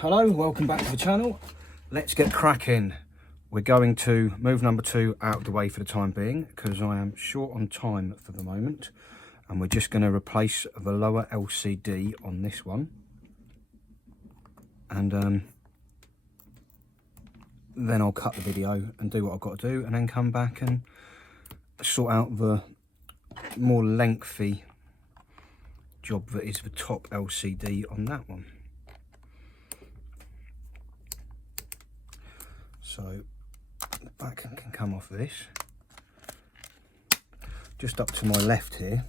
Hello, welcome back to the channel. Let's get cracking. We're going to move number 2 out of the way for the time being because I am short on time for the moment, and we're just going to replace the lower LCD on this one, and then I'll cut the video and do what I've got to do, and then come back and sort out the more lengthy job that is the top LCD on that one. So the back can come off this. Just up to my left here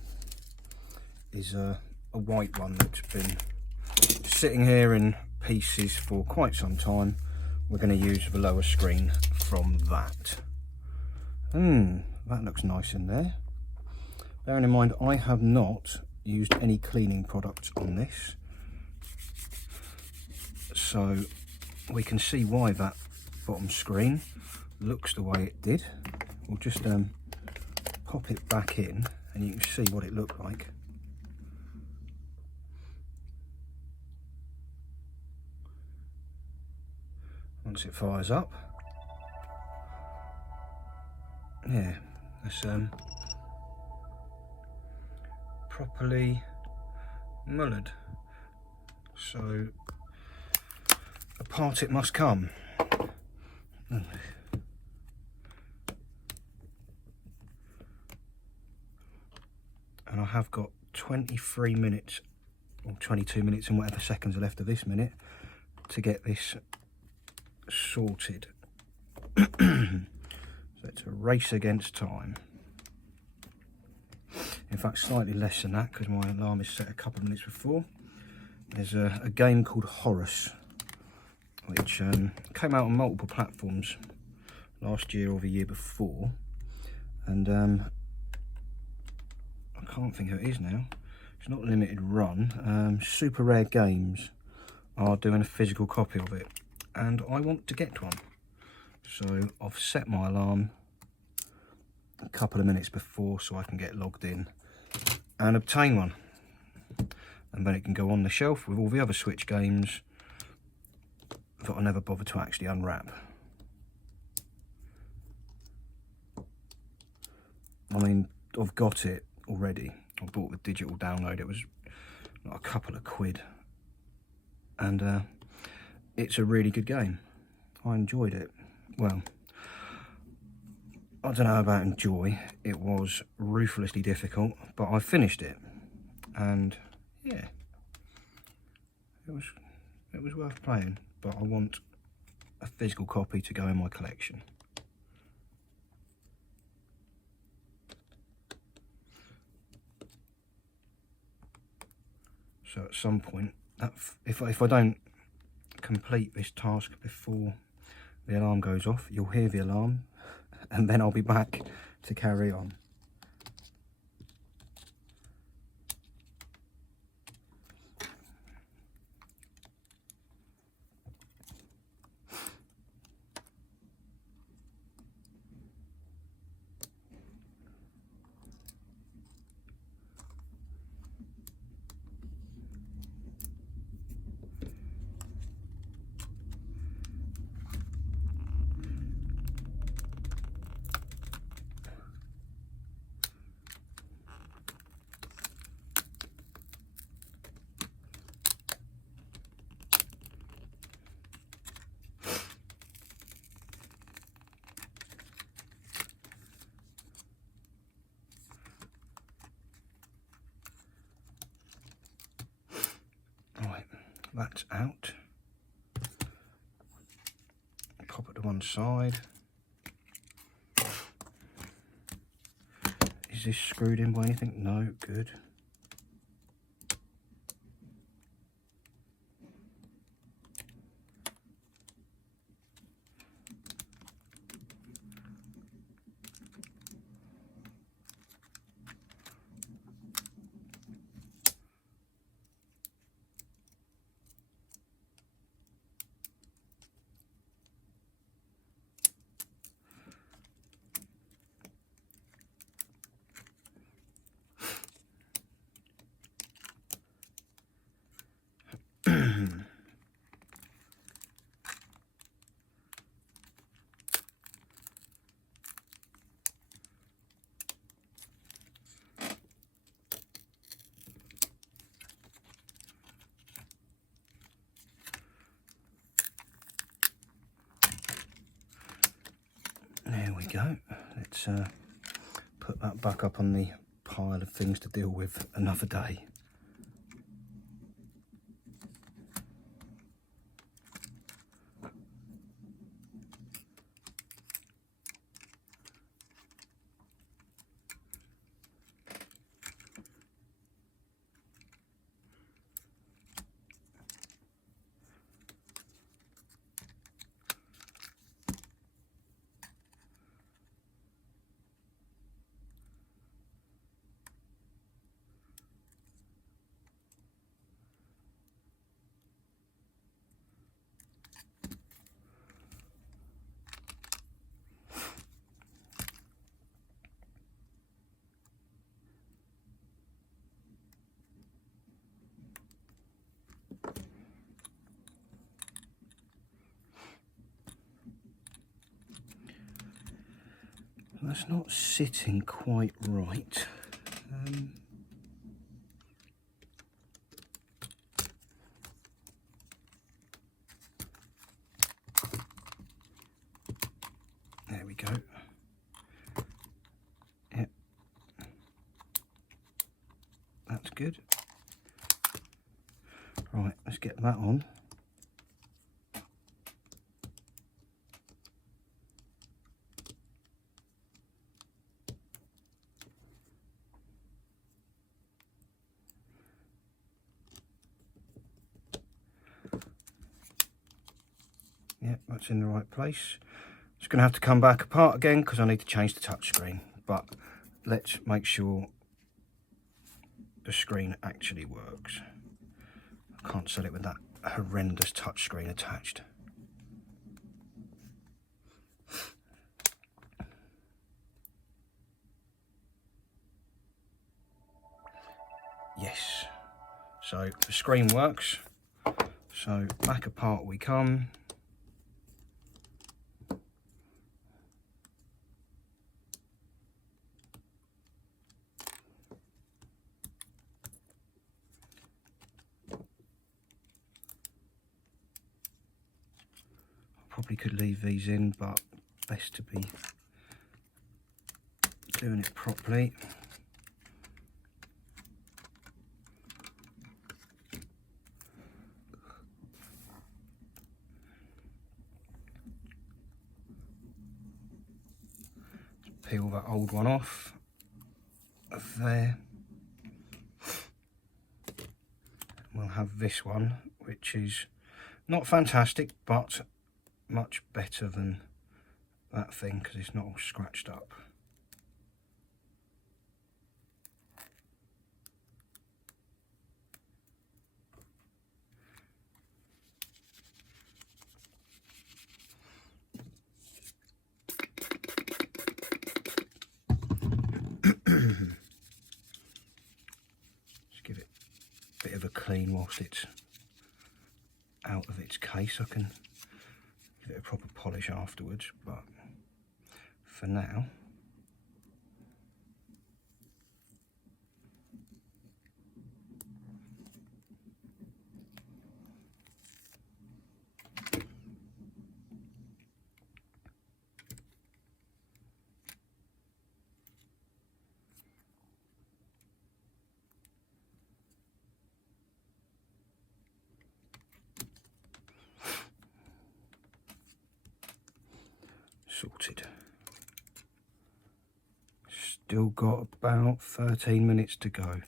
is a white one that's been sitting here in pieces for quite some time. We're going to use the lower screen from that. That looks nice in there. Bearing in mind I have not used any cleaning products on this, so we can see why that bottom screen looks the way it did. We'll just pop it back in and you can see what it looked like. Once it fires up, yeah, that's properly mullered, so apart it must come. And I have got 23 minutes or 22 minutes and whatever seconds are left of this minute to get this sorted. So it's a race against time. In fact, slightly less than that because my alarm is set a couple of minutes before. There's a game called Horus, which came out on multiple platforms last year or the year before, and I can't think who it is now. It's not limited run. Super Rare Games are doing a physical copy of it, and I want to get one. So I've set my alarm a couple of minutes before so I can get logged in and obtain one, and then it can go on the shelf with all the other Switch games that I never bothered to actually unwrap. I mean, I've got it already. I bought the digital download. It was like a couple of quid, and it's a really good game. I enjoyed it. Well, I don't know about enjoy. It was ruthlessly difficult, but I finished it, and yeah, it was worth playing. But I want a physical copy to go in my collection. So at some point, if I don't complete this task before the alarm goes off, you'll hear the alarm, and then I'll be back to carry on. Right, that's out. Pop it to one side. Is this screwed in by anything? No, good. go. Let's put that back up on the pile of things to deal with another day. That's not sitting quite right. There we go. Yep. That's good. Right, let's get that on. Yep, that's in the right place. Just going to have to come back apart again because I need to change the touchscreen. But let's make sure the screen actually works. I can't sell it with that horrendous touchscreen attached. Yes, so the screen works. So back apart we come. Probably could leave these in, but best to be doing it properly. Peel that old one off of there. We'll have this one, which is not fantastic, but much better than that thing because it's not all scratched up. Just give it a bit of a clean whilst it's out of its case. I can give it a proper polish afterwards, but for now sorted. Still got about 13 minutes to go.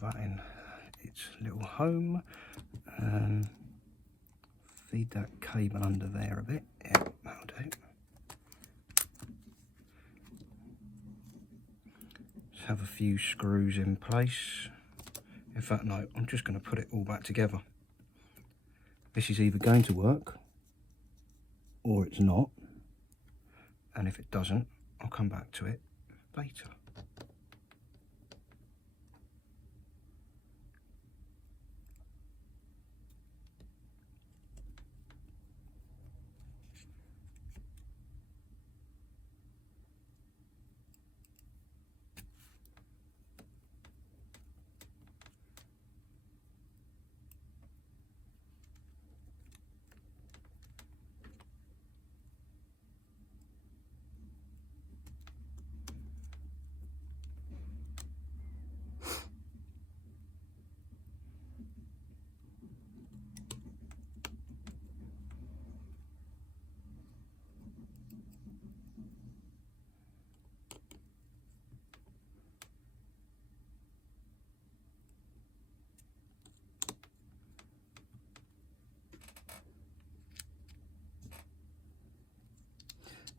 shove that in its little home and feed that cable under there a bit. Yeah, that'll do. Just have a few screws in place. In fact, no, I'm just going to put it all back together. This is either going to work or it's not, and if it doesn't, I'll come back to it later.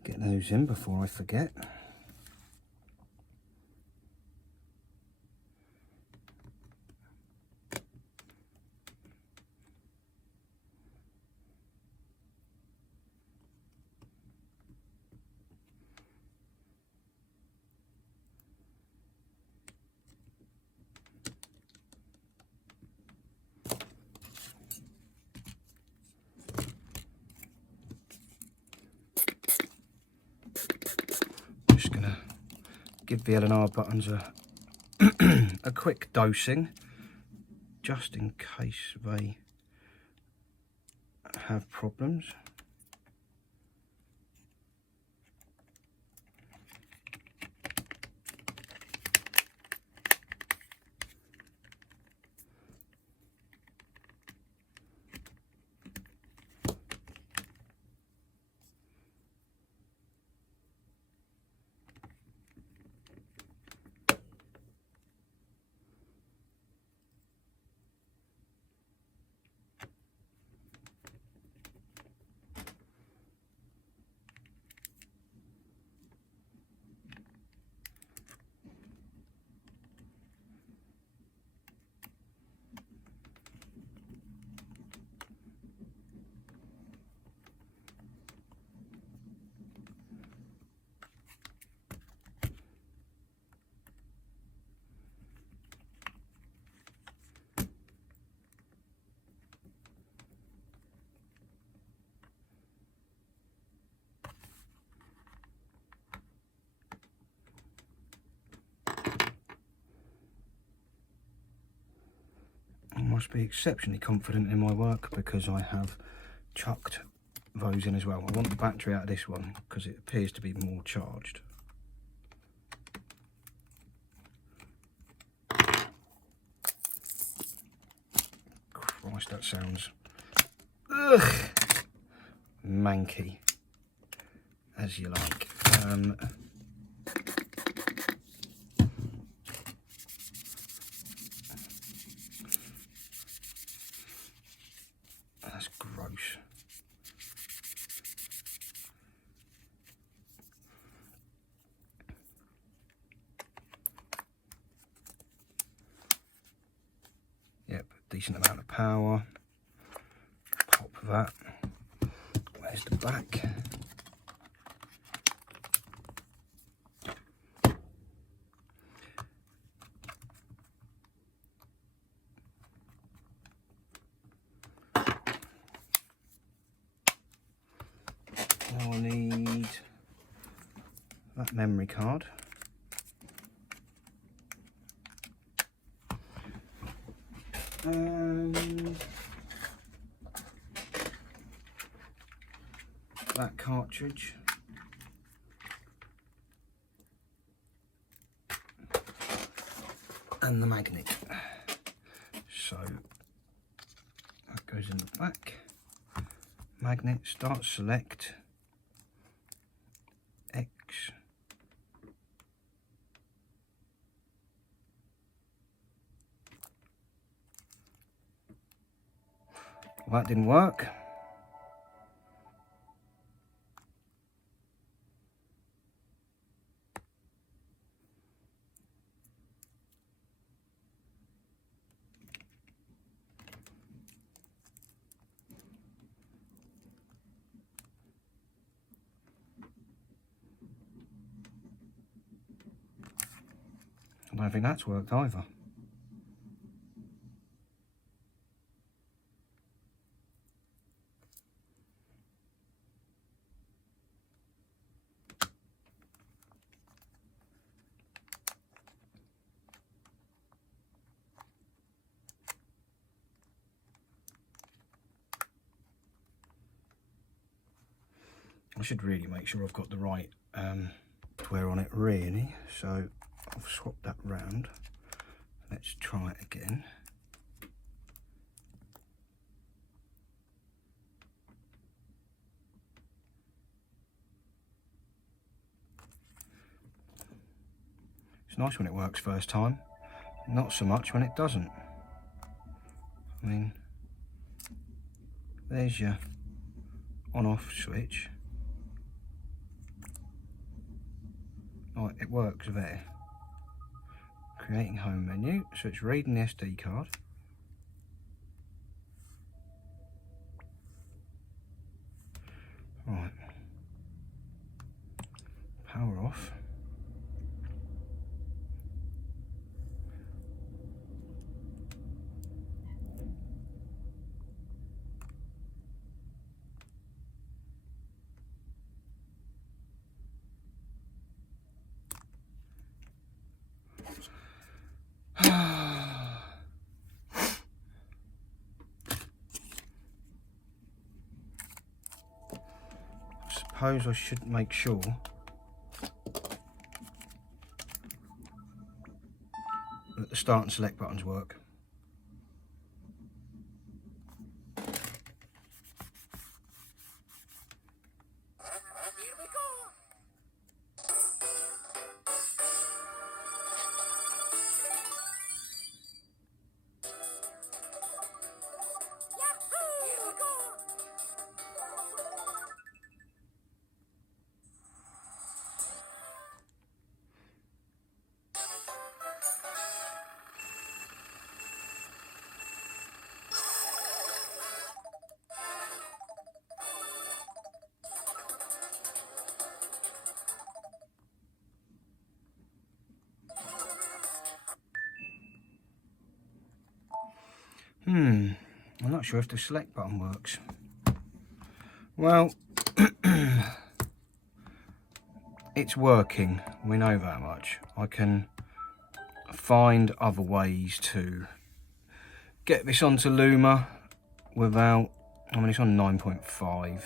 Get those in before I forget. Just gonna give the L&R buttons a quick dosing, just in case they have problems. I must be exceptionally confident in my work because I have chucked those in as well. I want the battery out of this one because it appears to be more charged. Christ, that sounds manky, as you like. That's gross. Yep, decent amount of power. Pop that. Where's the back? Now I need that memory card. And that cartridge. And the magnet. So that goes in the back. Magnet, start select X. Well, that didn't work. I don't think that's worked either. I should really make sure I've got the right firmware on it really, so I've swapped that round. Let's try it again. It's nice when it works first time, not so much when it doesn't. I mean, there's your on-off switch. Right, it works there. Creating home menu, so it's reading the SD card. Right, power off. I suppose I should make sure that the start and select buttons work. I'm not sure if the select button works. Well, it's working, we know that much. I can find other ways to get this onto Luma without, I mean, it's on 9.5.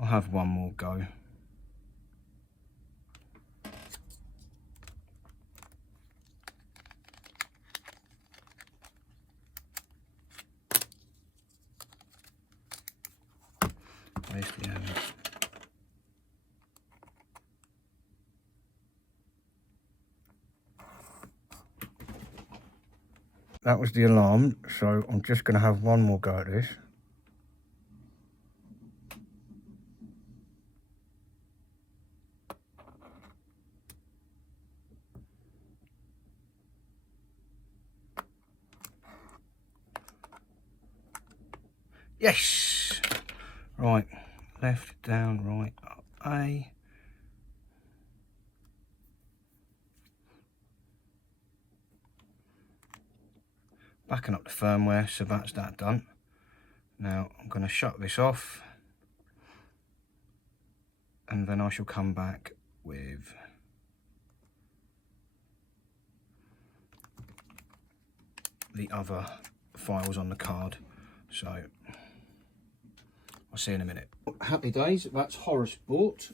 I'll have one more go. Where's the That was the alarm, so I'm just going to have one more go at this. Yes! Right, left, down, right, up, A. Backing up the firmware, so that's that done. Now I'm going to shut this off, and then I shall come back with the other files on the card. So I'll see you in a minute. Happy days, that's Horror Sport.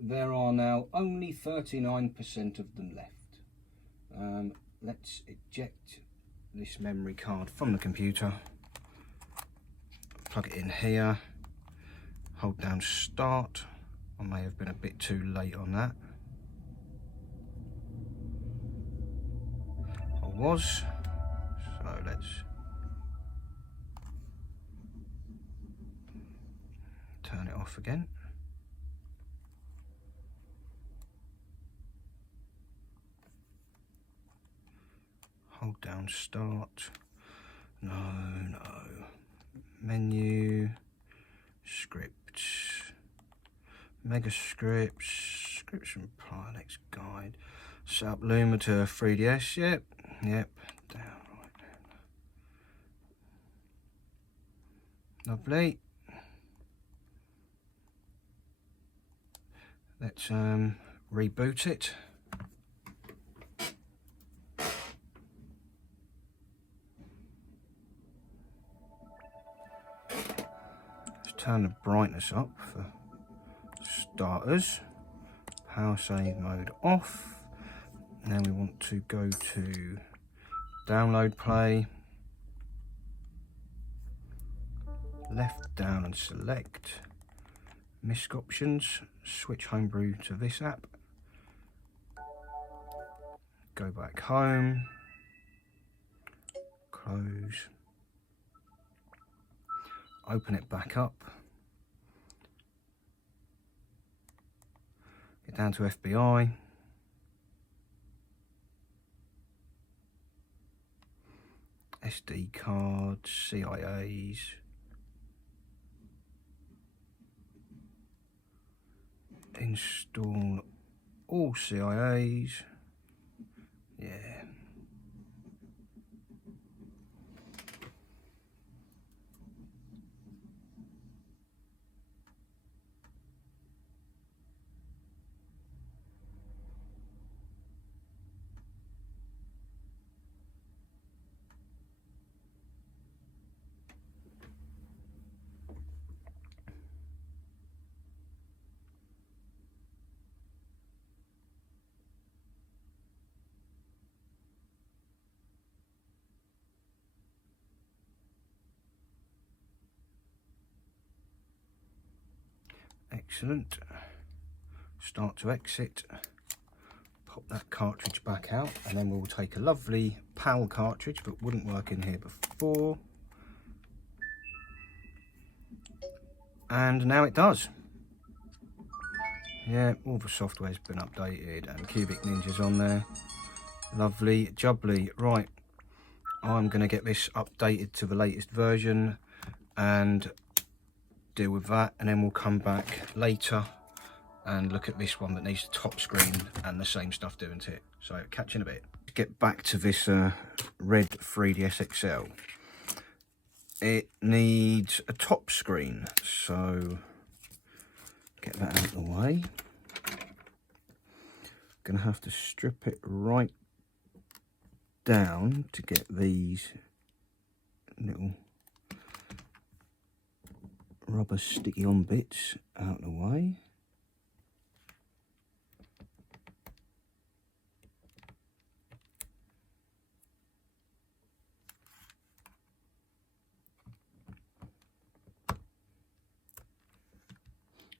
There are now only 39% of them left. Let's eject this memory card from the computer, plug it in here, hold down start. I may have been a bit too late on that. I was, so let's off again. Hold down start. No. Menu, scripts, mega scripts, scripts from Pilex guide. Set up Luma to 3DS. Yep. Down, right. Lovely. Let's reboot it. Let's turn the brightness up for starters. Power save mode off. Now we want to go to download play. Left down and select MISC options. Switch Homebrew to this app. Go back home. Close. Open it back up. Get down to FBI. SD cards, CIAs. Install all CIAs. Yeah. Excellent. Start to exit. Pop that cartridge back out, and then we'll take a lovely PAL cartridge that wouldn't work in here before. And now it does. Yeah, all the software's been updated and Cubic Ninja's on there. Lovely jubbly. Right, I'm going to get this updated to the latest version and deal with that, and then we'll come back later and look at this one that needs the top screen and the same stuff doing to it. So catch you in a bit. Get back to this red 3DS XL. It needs a top screen, so get that out of the way. Gonna have to strip it right down to get these little rubber sticky on bits out of the way.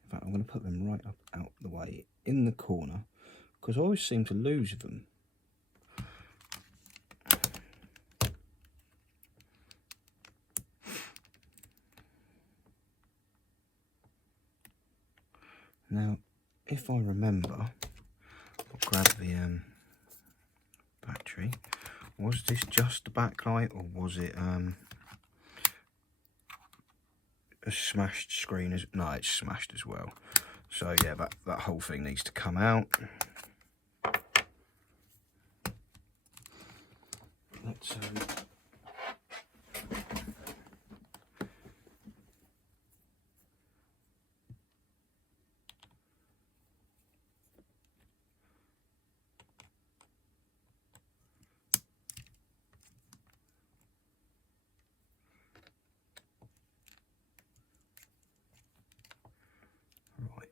In fact, I'm going to put them right up out the way in the corner because I always seem to lose them. Now, if I remember, I'll grab the battery. Was this just the backlight, or was it a smashed screen? No, it's smashed as well. So yeah, that whole thing needs to come out. Let's right.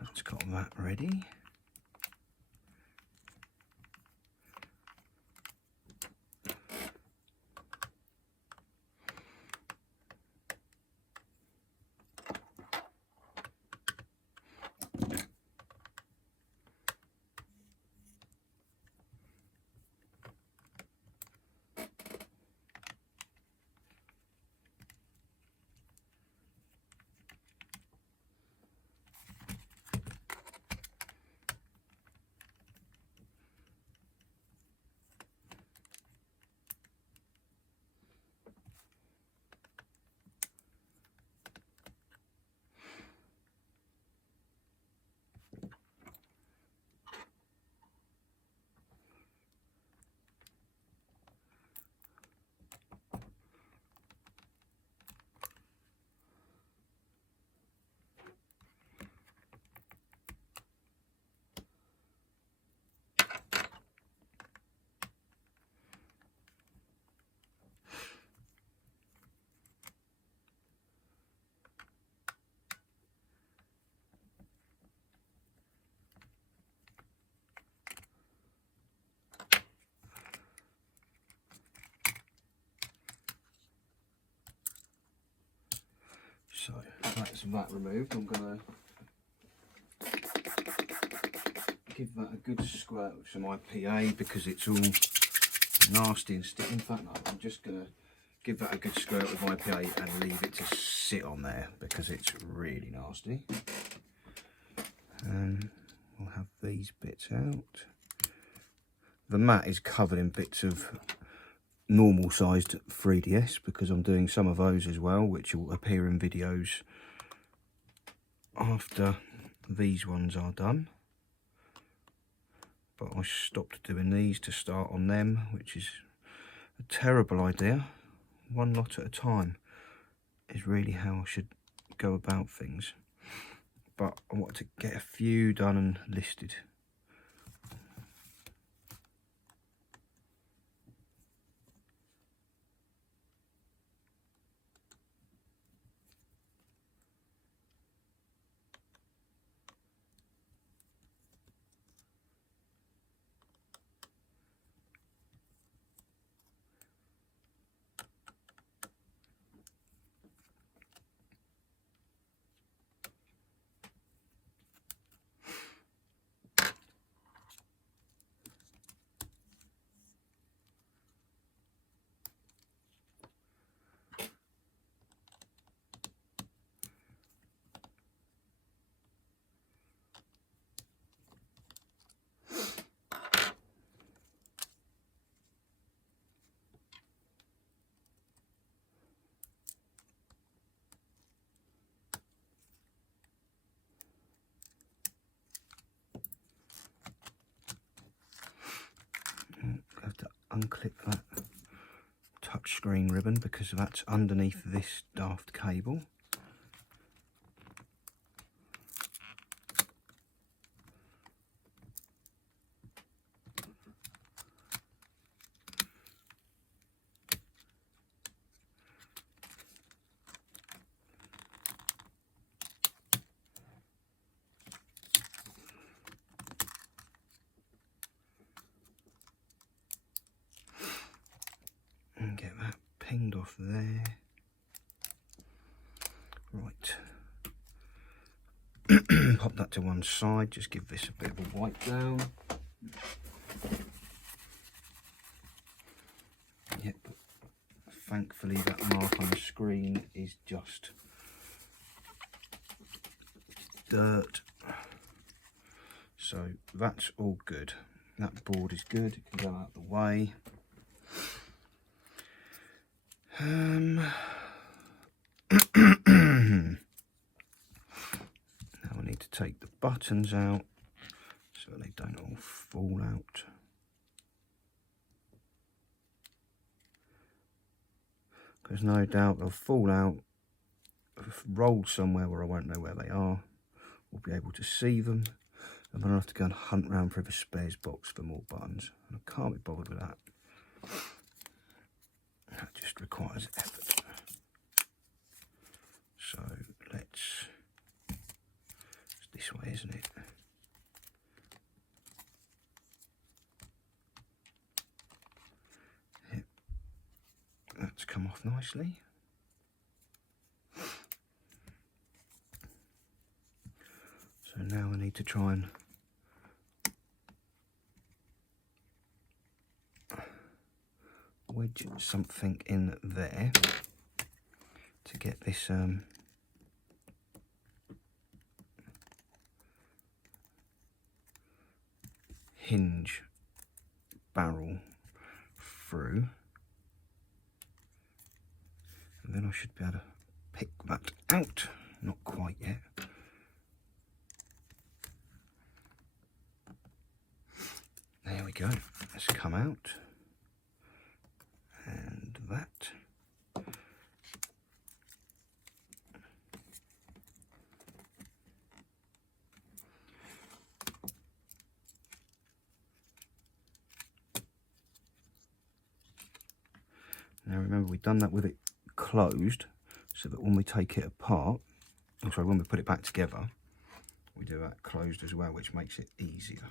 That's got that ready. that's that removed, I'm going to give that a good squirt with some IPA because it's all nasty and sticky. In fact, no, I'm just going to give that a good squirt with IPA and leave it to sit on there because it's really nasty. We'll have these bits out. The mat is covered in bits of normal sized 3DS because I'm doing some of those as well, which will appear in videos after these ones are done. But I stopped doing these to start on them, which is a terrible idea. One lot at a time is really how I should go about things. But I wanted to get a few done and listed. Have to unclip that touchscreen ribbon because that's underneath this daft cable. And get that pinged off there. Right. Pop that to one side, just give this a bit of a wipe down. Yep, thankfully that mark on the screen is just dirt. So that's all good. That board is good, it can go out the way. Now I need to take the buttons out so they don't all fall out. Because no doubt they'll fall out, rolled somewhere where I won't know where they are. We'll be able to see them, and then I'll have to go and hunt around for the spares box for more buttons. And I can't be bothered with that. That just requires effort. So it's this way, isn't it? Yep. That's come off nicely. So now I need to try and wedge something in there to get this hinge barrel through, and then I should be able to pick that out. Not quite yet. There we go, it's come out. And that. Now remember, we've done that with it closed, so that when we take it apart, oh sorry, when we put it back together, we do that closed as well, which makes it easier.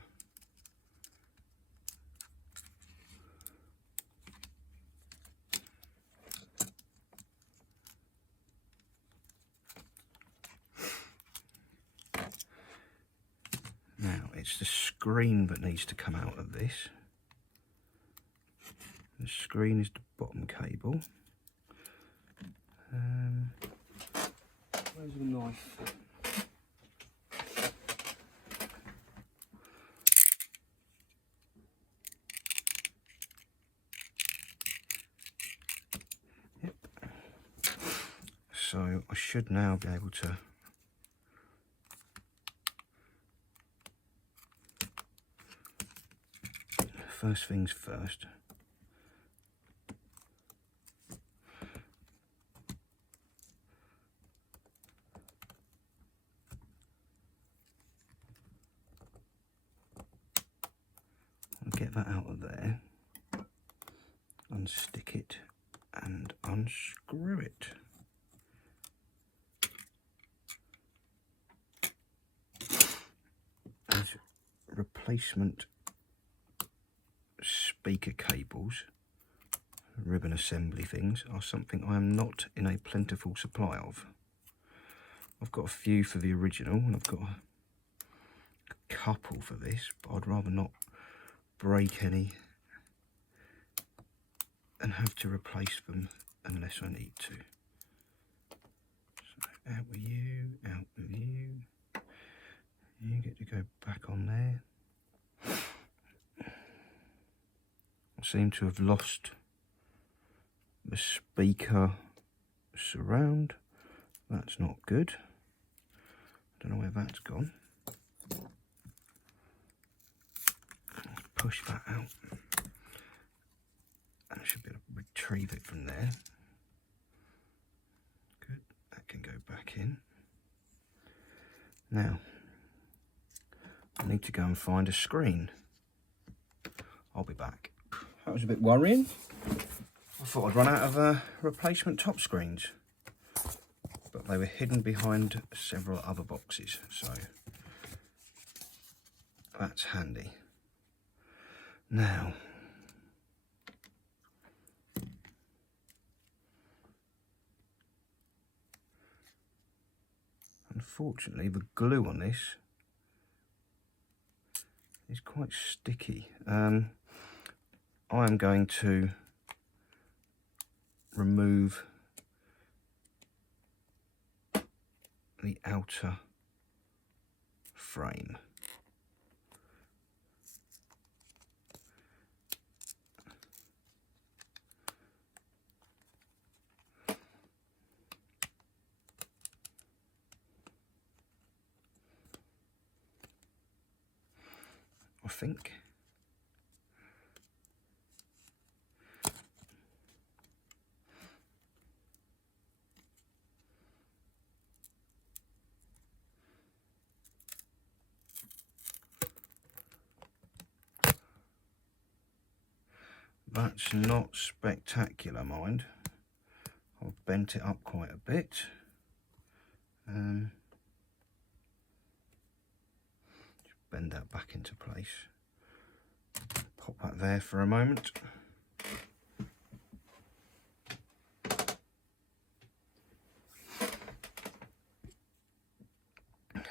it's the screen that needs to come out of this. The screen is the bottom cable. Where's the knife? Yep. So I should now be able to first things first. Get that out of there, unstick it and unscrew it. As replacement speaker cables, ribbon assembly things are something I am not in a plentiful supply of. I've got a few for the original and I've got a couple for this, but I'd rather not break any and have to replace them unless I need to. So out with you, out with you. You get to go back on there. I seem to have lost the speaker surround. That's not good. I don't know where that's gone. Push that out. And I should be able to retrieve it from there. Good, that can go back in. Now, I need to go and find a screen. I'll be back. That was a bit worrying. I thought I'd run out of replacement top screens, but they were hidden behind several other boxes, so that's handy. Now, unfortunately the glue on this is quite sticky. I am going to remove the outer frame. I think. That's not spectacular, mind. I've bent it up quite a bit. Just bend that back into place. Pop that there for a moment.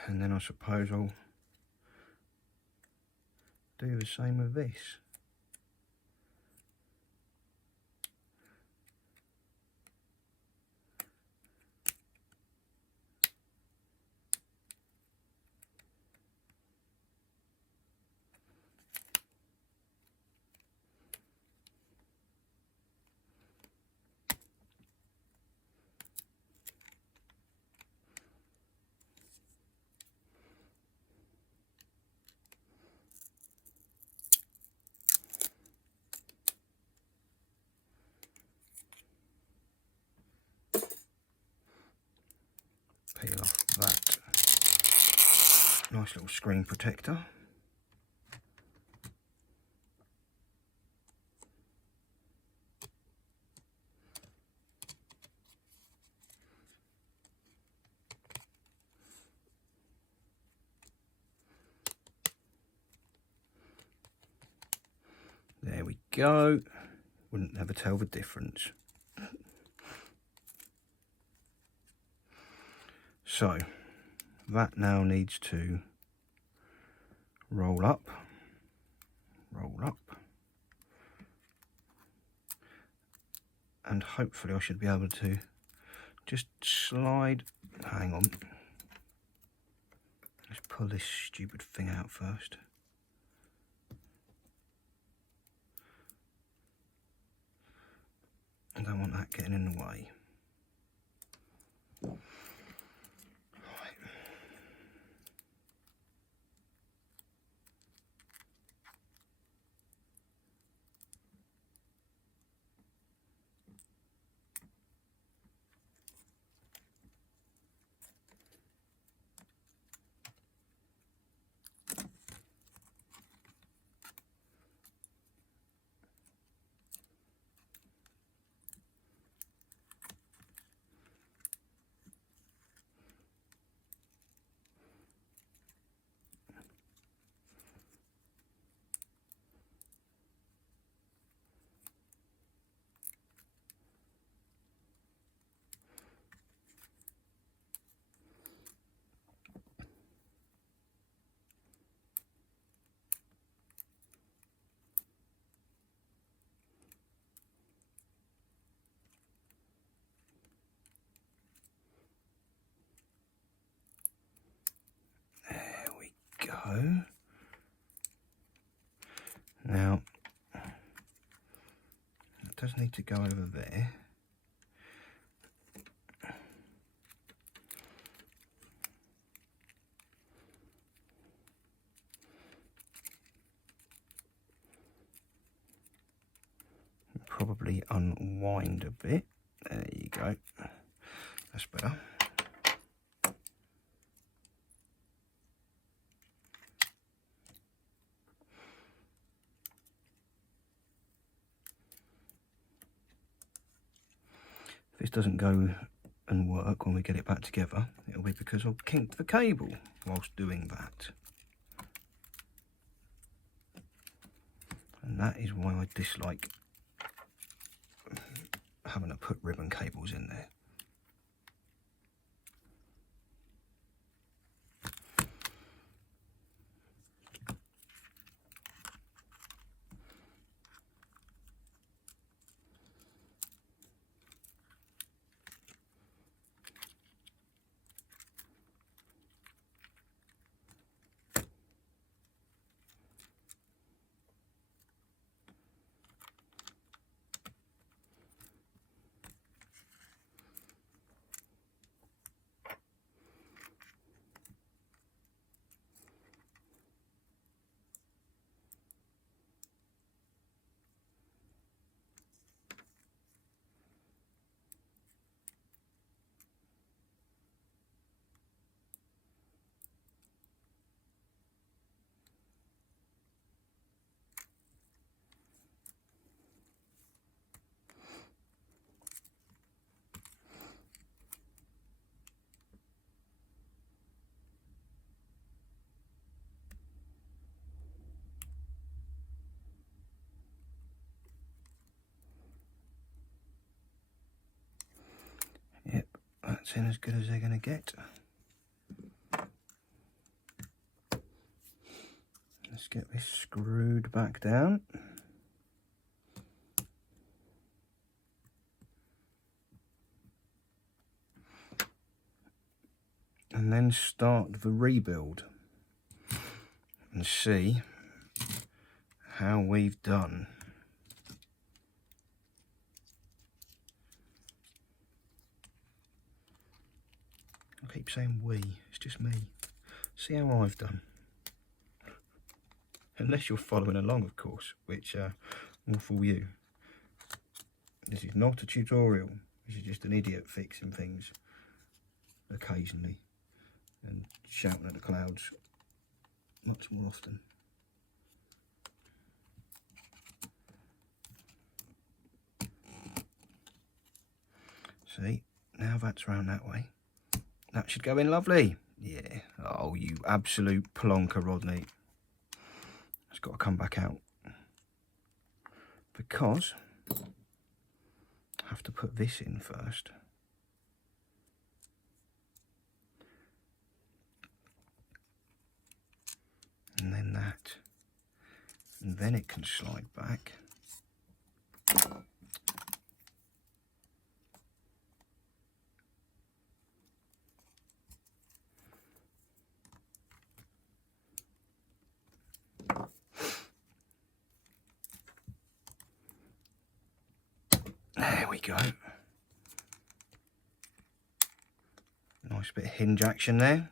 And then I suppose I'll do the same with this. Peel off that nice little screen protector. There we go. Wouldn't never tell the difference. So that now needs to roll up, roll up, and hopefully I should be able to just slide. Hang on, let's pull this stupid thing out first. I don't want that getting in the way. Go. Now, it does need to go over there. Probably unwind a bit. There you go. That's better. If this doesn't go and work when we get it back together, it'll be because I've kinked the cable whilst doing that. And that is why I dislike having to put ribbon cables in there. Yep, that's in as good as they're going to get. Let's get this screwed back down. And then start the rebuild and see how we've done. I keep saying we, it's just me. See how I've done. Unless you're following along, of course, which will fool you. This is not a tutorial. This is just an idiot fixing things occasionally and shouting at the clouds much more often. See, now that's round that way. That should go in lovely. Yeah. Oh, you absolute plonker, Rodney. It's got to come back out. Because I have to put this in first. And then that. and then it can slide back. There we go. Nice bit of hinge action there.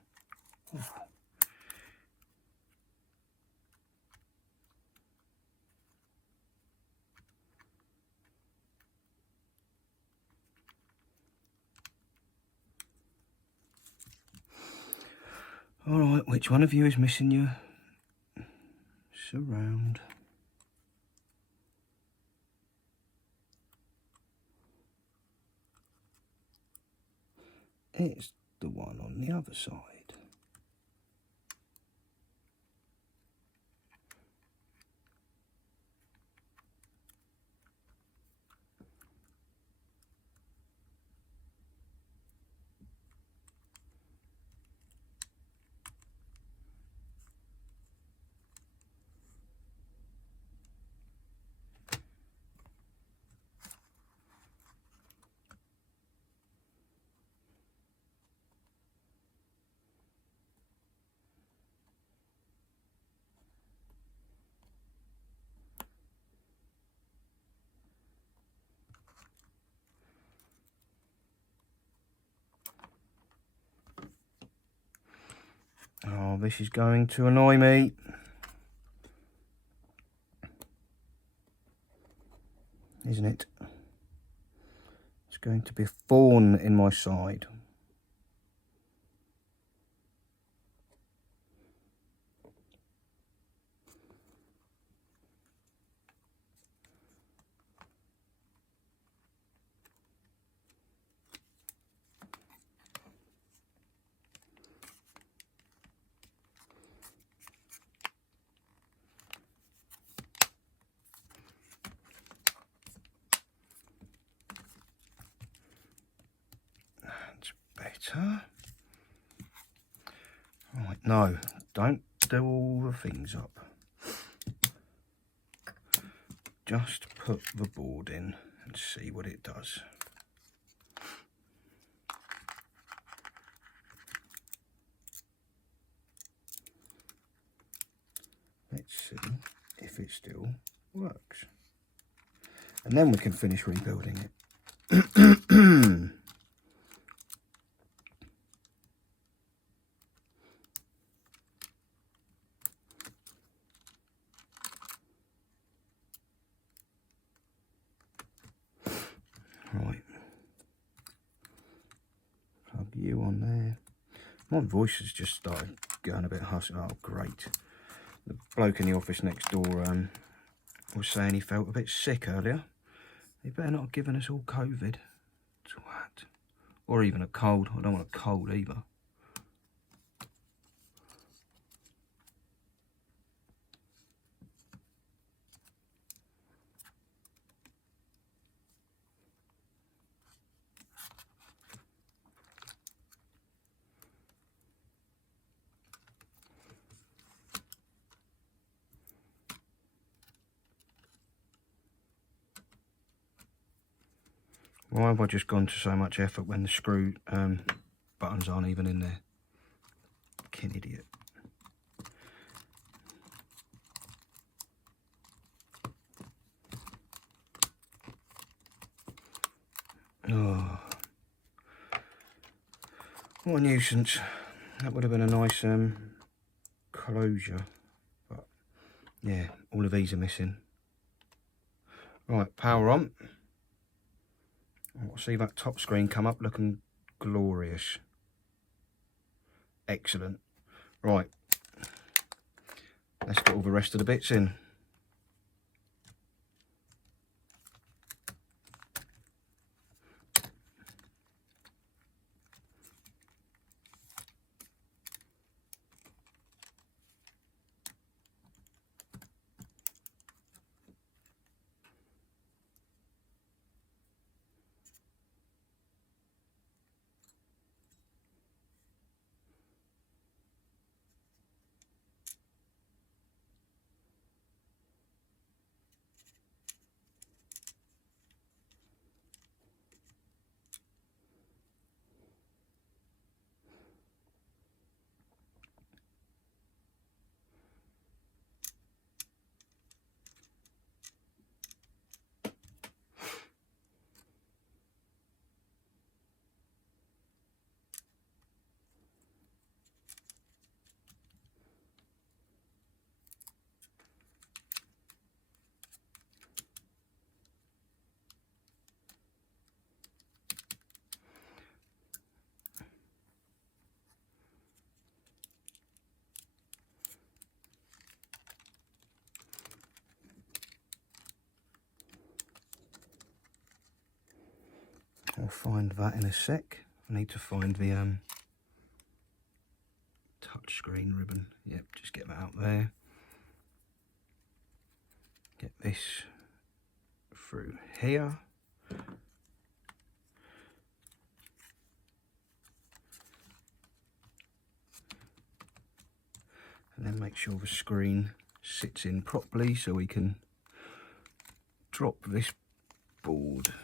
Ooh. Alright, which one of you is missing your surround? It's the one on the other side. Oh, this is going to annoy me. Isn't it? It's going to be a thorn in my side. Better. Right, no, don't do all the things up. Just put the board in and see what it does. Let's see if it still works. And then we can finish rebuilding it. Right, plug you on there. My voice has just started going a bit husky. Oh, great. The bloke in the office next door was saying he felt a bit sick earlier. He better not have given us all COVID. Twat. Or even a cold. I don't want a cold either. Why have I just gone to so much effort when the screw buttons aren't even in there? Fucking idiot. Oh, what a nuisance. That would have been a nice closure. But yeah, all of these are missing. Right, power on. I'll see that top screen come up looking glorious. Excellent. Right, let's get all the rest of the bits in. I'll find that in a sec. I need to find the touch screen ribbon. Yep, just get that out there. Get this through here. And then make sure the screen sits in properly so we can drop this board.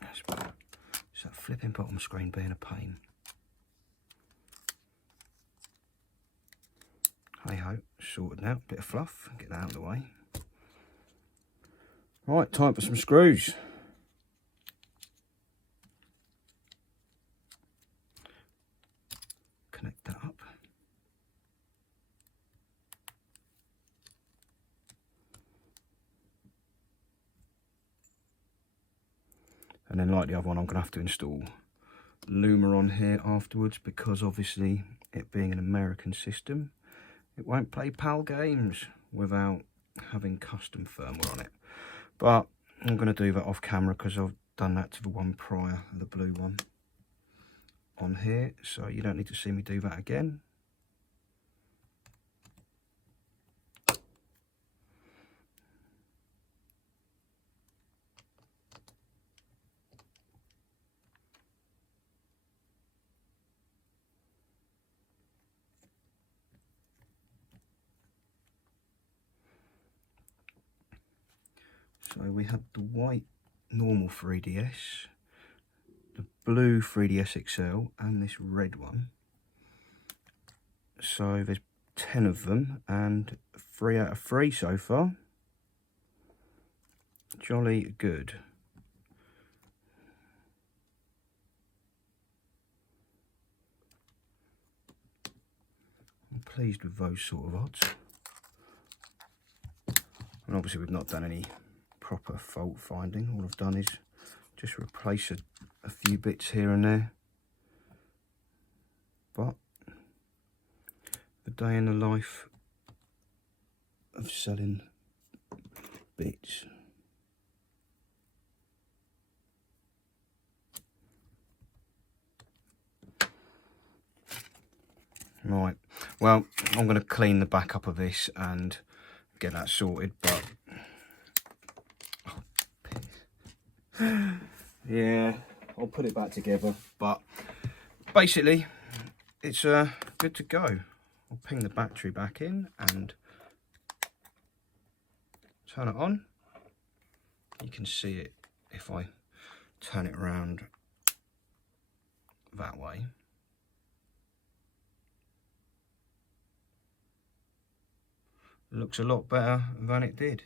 That's better. So that flipping bottom screen being a pain. Hey ho, sorted now, bit of fluff, get that out of the way. Right, time for some screws. Connect that up. And then like the other one, I'm going to have to install Luma on here afterwards, because obviously it being an American system, it won't play PAL games without having custom firmware on it. But I'm going to do that off camera because I've done that to the one prior, the blue one, on here. So you don't need to see me do that again. So we had the white normal 3DS, the blue 3DS XL, and this red one. So there's 10 of them, and 3 out of 3 so far. Jolly good. I'm pleased with those sort of odds. And obviously we've not done any proper fault finding. All I've done is just replace a few bits here and there. But the day in the life of selling bits. Right, well, I'm going to clean the back up of this and get that sorted, but yeah, I'll put it back together. But basically it's good to go. I'll ping the battery back in and turn it on. You can see it if I turn it around that way. Looks a lot better than it did.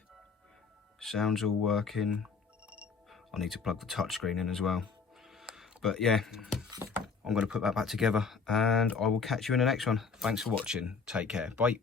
Sounds all working. I need to plug the touchscreen in as well. But yeah, I'm going to put that back together and I will catch you in the next one. Thanks for watching. Take care. Bye.